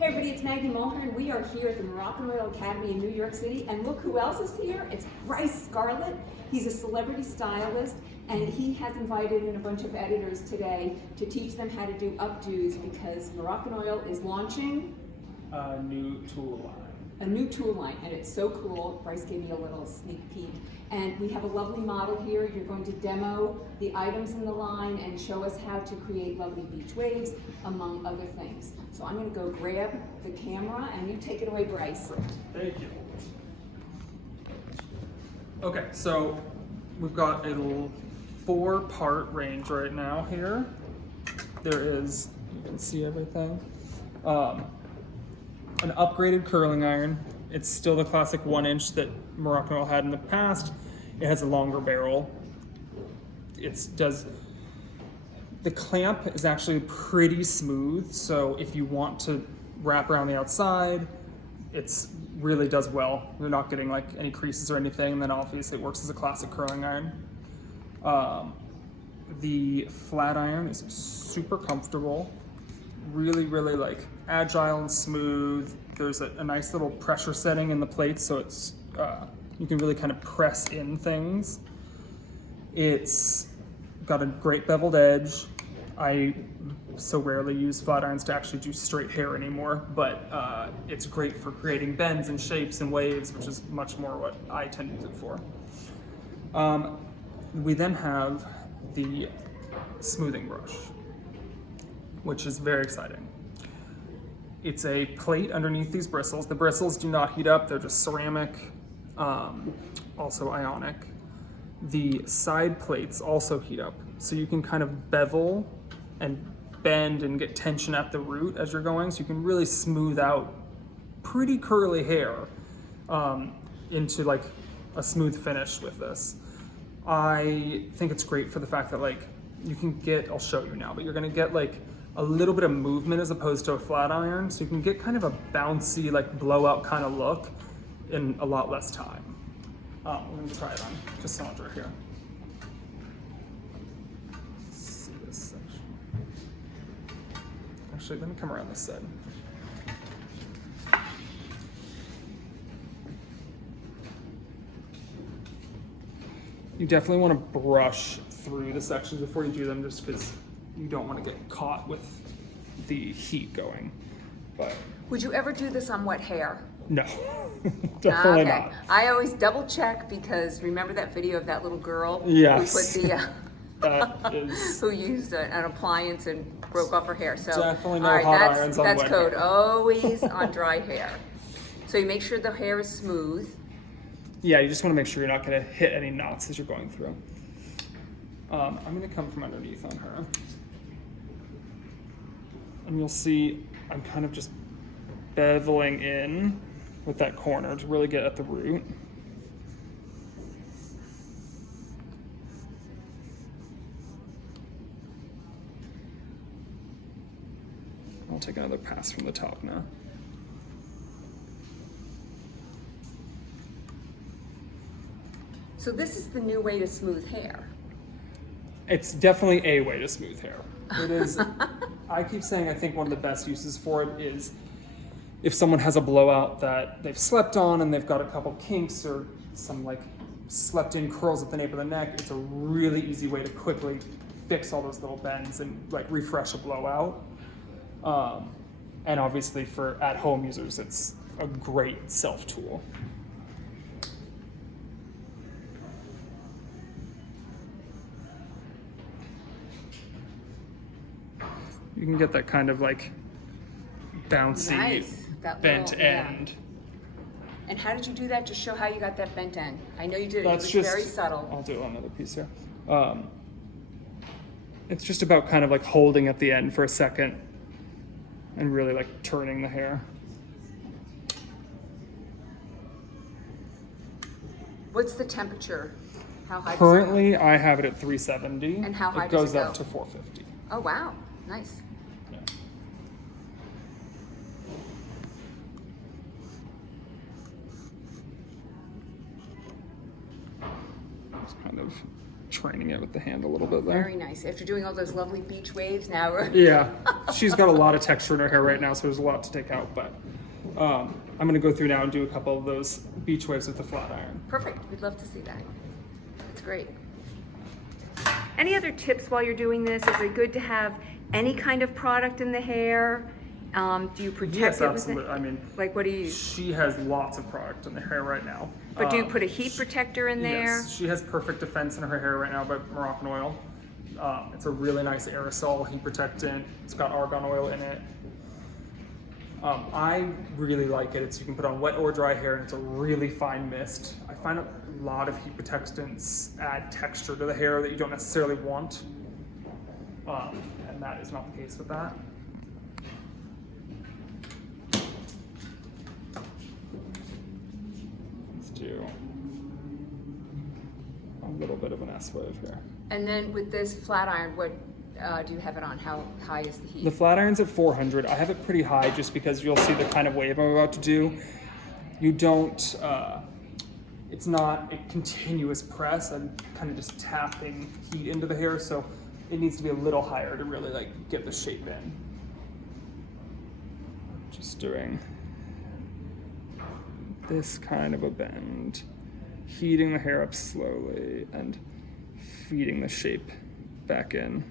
Hey everybody, it's Maggie Mulhern. We are here at the Moroccanoil Academy in New York City, and look who else is here. It's Bryce Scarlett. He's a celebrity stylist, and he has invited in a bunch of editors today to teach them how to do updos because Moroccanoil is launching a new tool line. A new tool line, and it's so cool. Bryce gave me a little sneak peek. And we have a lovely model here. You're going to demo the items in the line and show us how to create lovely beach waves, among other things. So I'm going to go grab the camera, and you take it away, Bryce. Thank you. Okay, so we've got a little 4-part range right now here. There is, you can see everything. An upgraded curling iron. It's still the classic 1-inch that Moroccanoil had in the past. It has a longer barrel. The clamp is actually pretty smooth, so if you want to wrap around the outside, it really does well. You're not getting like any creases or anything, and then obviously it works as a classic curling iron. The flat iron is super comfortable, really like agile and smooth. There's a nice little pressure setting in the plates, so it's you can really kind of press in things. It's got a great beveled edge. I so rarely use flat irons to actually do straight hair anymore, but it's great for creating bends and shapes and waves, which is much more what I tend to use it for. We then have the smoothing brush, which is very exciting. It's a plate underneath these bristles. The bristles do not heat up, they're just ceramic, also ionic. The side plates also heat up, so you can kind of bevel and bend and get tension at the root as you're going, so you can really smooth out pretty curly hair into like a smooth finish with this. I think it's great for the fact that like you can get, I'll show you now, but you're gonna get like a little bit of movement as opposed to a flat iron, so you can get kind of a bouncy, like blowout kind of look in a lot less time. We're gonna try it on just Sandra here. Let's see this section. Actually, let me come around this side. You definitely want to brush through the sections before you do them, just because you don't want to get caught with the heat going. But Would you ever do this on wet hair? no, definitely not. I always double check because remember that video of that little girl Yes. who put the That is who used an appliance and broke off her hair. So definitely no all right, hot that's, irons on that's wet code. hair. Always on dry hair. So you make sure the hair is smooth. Yeah, you just want to make sure you're not going to hit any knots as you're going through. I'm going to come from underneath on her. And you'll see I'm kind of just beveling in with that corner to really get at the root. I'll take another pass from the top now. So this is the new way to smooth hair. It's definitely a way to smooth hair. It is, I keep saying I think one of the best uses for it is if someone has a blowout that they've slept on and they've got a couple kinks or some like slept in curls at the nape of the neck, it's a really easy way to quickly fix all those little bends and like refresh a blowout. And obviously for at-home users, it's a great self tool. You can get that kind of like bouncy Nice. That bent little, yeah. end. And how did you do that? Just show how you got that bent end. I know you did it. That's It was just very subtle. I'll do another piece here. It's just about kind of like holding at the end for a second and really like turning the hair. What's the temperature? How high? Currently, I have it at 370. And how high it does goes it up go? to 450. Oh wow, nice. Yeah. Just kind of training it with the hand a little bit there. Very nice. After doing all those lovely beach waves, now we're... Yeah, she's got a lot of texture in her hair right now, so there's a lot to take out, but I'm gonna go through now and do a couple of those beach waves with the flat iron. Perfect. We'd love to see that. That's great. Any other tips while you're doing this? Is it good to have any kind of product in the hair? Do you protect Yes, it with absolutely. it? I mean, Like, what do you use? she has lots of product in the hair right now. But do you put a heat protector in there? Yes, she has Perfect Defense in her hair right now by Moroccanoil. It's a really nice aerosol heat protectant. It's got argan oil in it. I really like it. You can put on wet or dry hair, and it's a really fine mist. I find a lot of heat protectants add texture to the hair that you don't necessarily want, and that is not the case with that. Let's do a little bit of an S wave here. And then with this flat iron, what do you have it on? How high is the heat? The flat iron's at 400. I have it pretty high just because you'll see the kind of wave I'm about to do. You don't, it's not a continuous press. I'm kind of just tapping heat into the hair, so it needs to be a little higher to really like get the shape in. Just doing this kind of a bend, heating the hair up slowly and feeding the shape back in.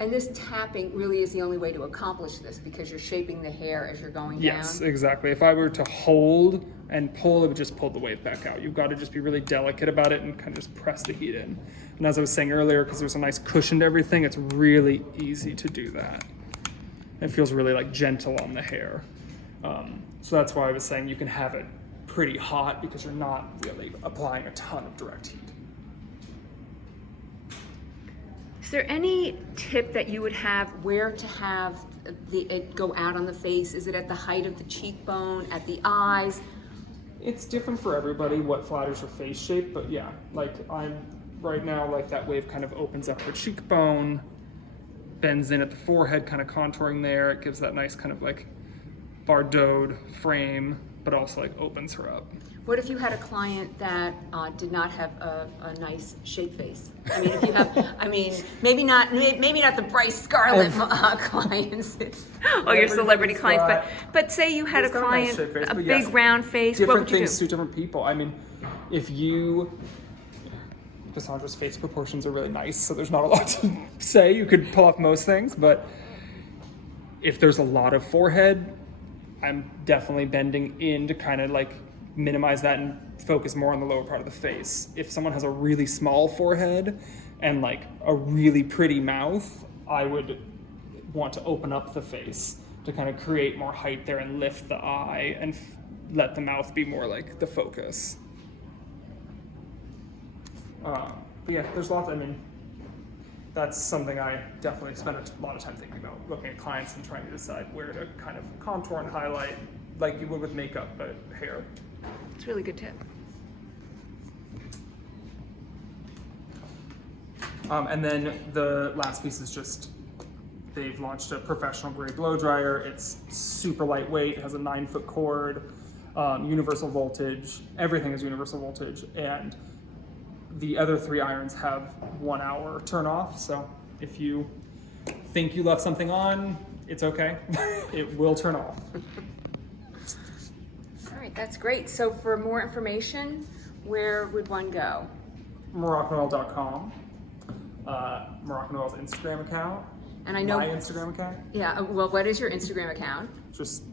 And this tapping really is the only way to accomplish this because you're shaping the hair as you're going Yes, down. exactly. If I were to hold and pull, it would just pull the wave back out. You've got to just be really delicate about it and kind of just press the heat in. And as I was saying earlier, because there's a nice cushion to everything, it's really easy to do that. It feels really like gentle on the hair. So that's why I was saying you can have it pretty hot because you're not really applying a ton of direct heat. Is there any tip that you would have where to have it go out on the face? Is it at the height of the cheekbone, at the eyes? It's different for everybody what flatters your face shape, but yeah, like I'm right now, like that wave kind of opens up her cheekbone, bends in at the forehead, kind of contouring there. It gives that nice kind of like Bardot frame, but also like opens her up. What if you had a client that did not have a nice shape face? I mean, if you have, I mean, maybe not the Bryce Scarlett clients, or your celebrity clients, but say you had a client, a big round face. What would you do? Different things suit different people. I mean, if you, Cassandra's face proportions are really nice, so there's not a lot to say. You could pull off most things, but if there's a lot of forehead, I'm definitely bending in to kind of like minimize that and focus more on the lower part of the face. If someone has a really small forehead and like a really pretty mouth, I would want to open up the face to kind of create more height there and lift the eye and let the mouth be more like the focus. But yeah, there's lots, I mean, that's something I definitely spend a lot of time thinking about, looking at clients and trying to decide where to kind of contour and highlight like you would with makeup, but hair. It's a really good tip. And then the last piece is just, they've launched a professional grade blow dryer. It's super lightweight, has a 9-foot cord, universal voltage, everything is universal voltage, and the other 3 irons have 1 hour turn off. So if you think you left something on, it's okay. It will turn off. All right, that's great. So for more information, where would one go? Moroccanoil.com, Moroccanoil's Instagram account, And I know my Instagram account, Yeah. Well, what is your Instagram account? just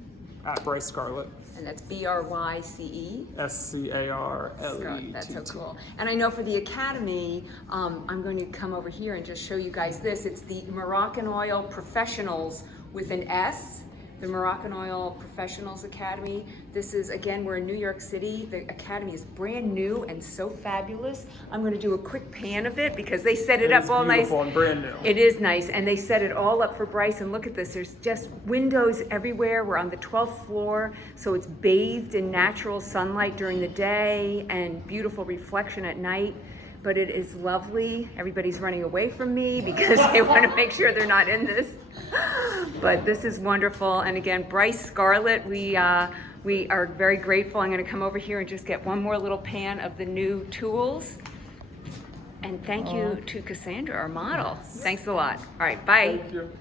at Bryce Scarlett, And that's BRYCE. SCARLETT. That's so cool. And I know for the Academy, I'm going to come over here and just show you guys this. It's the Moroccanoil Professionals with an S, the Moroccanoil Professionals Academy. This is, again, we're in New York City. The Academy is brand new and so fabulous. I'm going to do a quick pan of it because they set it up all nice. Beautiful and brand new. It is nice, and they set it all up for Bryce, and look at this, there's just windows everywhere. We're on the 12th floor, so it's bathed in natural sunlight during the day and beautiful reflection at night, but it is lovely. Everybody's running away from me because they want to make sure they're not in this, but this is wonderful. And again, Bryce Scarlett, we We are very grateful. I'm going to come over here and just get one more little pan of the new tools. And thank you to Cassandra, our model. Thanks a lot. All right, bye. Thank you.